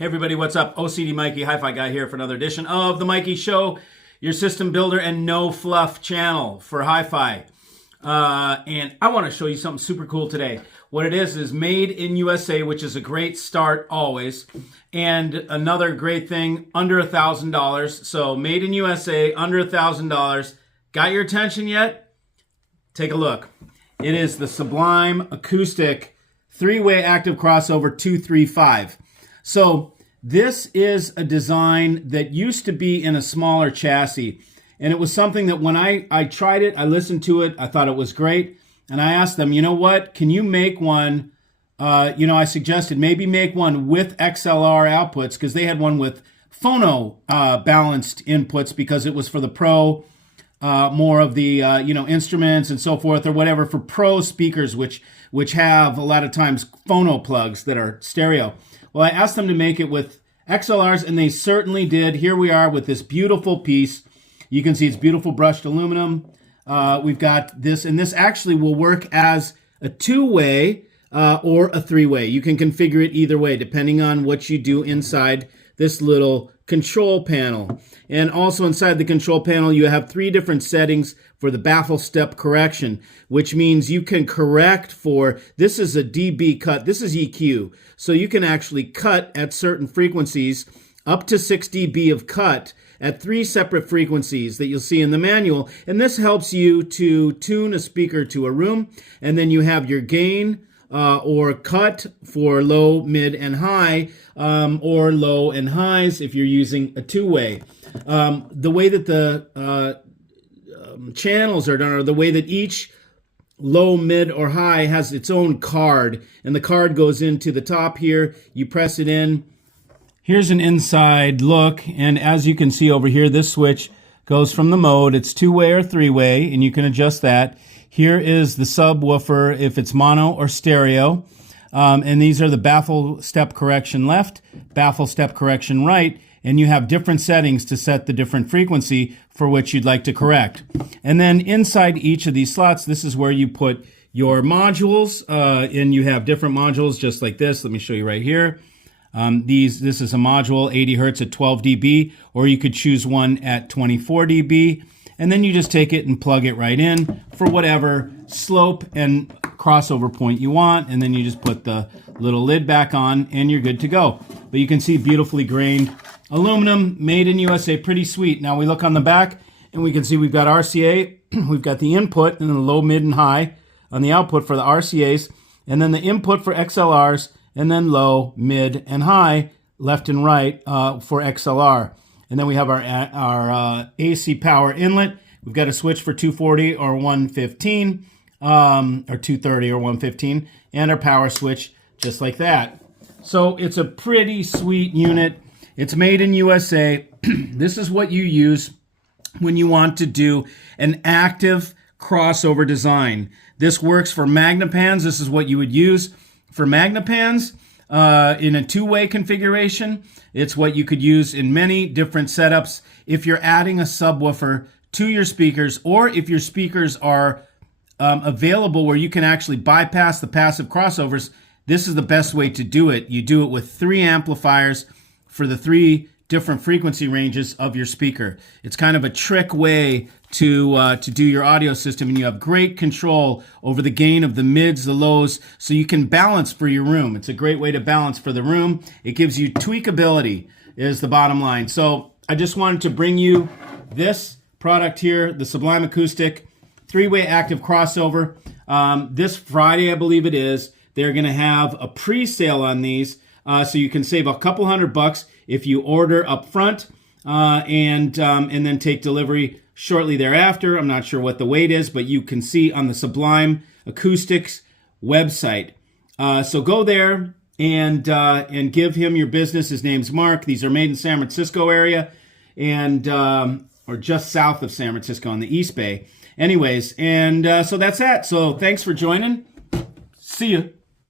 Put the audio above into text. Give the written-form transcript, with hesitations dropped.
Hey everybody, what's up? OCD Mikey, Hi-Fi Guy here for another edition of The Mikey Show, your system builder and no fluff channel for hi-fi. And I want to show you something super cool today. What it is made in USA, which is a great start always. And another great thing, under $1,000. So made in USA, under $1,000. Got your attention yet? Take a look. It is the Sublime Acoustic 3-way active crossover 235. So this is a design that used to be in a smaller chassis. And it was something that when I tried it, I listened to it, I thought it was great. And I asked them, you know what, can you make one, I suggested maybe make one with XLR outputs because they had one with phono balanced inputs because it was for the pro, more of the, instruments and so forth or whatever for pro speakers, which have a lot of times phono plugs that are stereo. Well, I asked them to make it with XLRs, and they certainly did. Here we are with this beautiful piece. You can see it's beautiful brushed aluminum. We've got this, and this actually will work as a 2-way or a 3-way. You can configure it either way, depending on what you do inside this little control panel. And also inside the control panel, you have 3 different settings for the baffle step correction, which means you can correct for, this is a dB cut, this is EQ. So you can actually cut at certain frequencies, up to 6 dB of cut at 3 separate frequencies that you'll see in the manual. And this helps you to tune a speaker to a room. And then you have your gain, or cut for low, mid, and high, or low and highs if you're using a 2-way. The way that the channels are done, or the way that each low, mid, or high has its own card, and the card goes into the top here. You press it in. Here's an inside look, and as you can see over here, this switch goes from the mode. It's 2-way or 3-way, and you can adjust that. Here is the subwoofer if it's mono or stereo. And these are the baffle step correction left, baffle step correction right, and you have different settings to set the different frequency for which you'd like to correct. And then inside each of these slots, this is where you put your modules, and you have different modules just like this. Let me show you right here. This is a module, 80 hertz at 12 dB, or you could choose one at 24 dB. And then you just take it and plug it right in for whatever slope and crossover point you want. And then you just put the little lid back on and you're good to go. But you can see beautifully grained aluminum, made in USA, pretty sweet. Now we look on the back and we can see we've got RCA, we've got the input and the low, mid, and high on the output for the RCAs, and then the input for XLRs, and then low, mid, and high, left and right for XLR. And then we have our AC power inlet. We've got a switch for 240 or 115, or 230 or 115, and our power switch just like that. So it's a pretty sweet unit. It's made in USA. This is what you use when you want to do an active crossover design. This works for Magnepans. This is what you would use for Magnepans. In a 2-way configuration. It's what you could use in many different setups. If you're adding a subwoofer to your speakers, or if your speakers are available where you can actually bypass the passive crossovers, this is the best way to do it. You do it with 3 amplifiers for the 3 different frequency ranges of your speaker. It's kind of a trick way to do your audio system, and you have great control over the gain of the mids, the lows, so you can balance for your room. It's a great way to balance for the room. It gives you tweakability is the bottom line. So I just wanted to bring you this product here, the Sublime Acoustic 3-way active crossover. This Friday, I believe it is, they're going to have a pre-sale on these, so you can save a couple $100 if you order up front and then take delivery shortly thereafter. I'm not sure what the weight is, but you can see on the Sublime Acoustics website. So go there and give him your business. His name's Mark. These are made in San Francisco area, and or just south of San Francisco on the East Bay. Anyways, and so that's that. So thanks for joining. See you.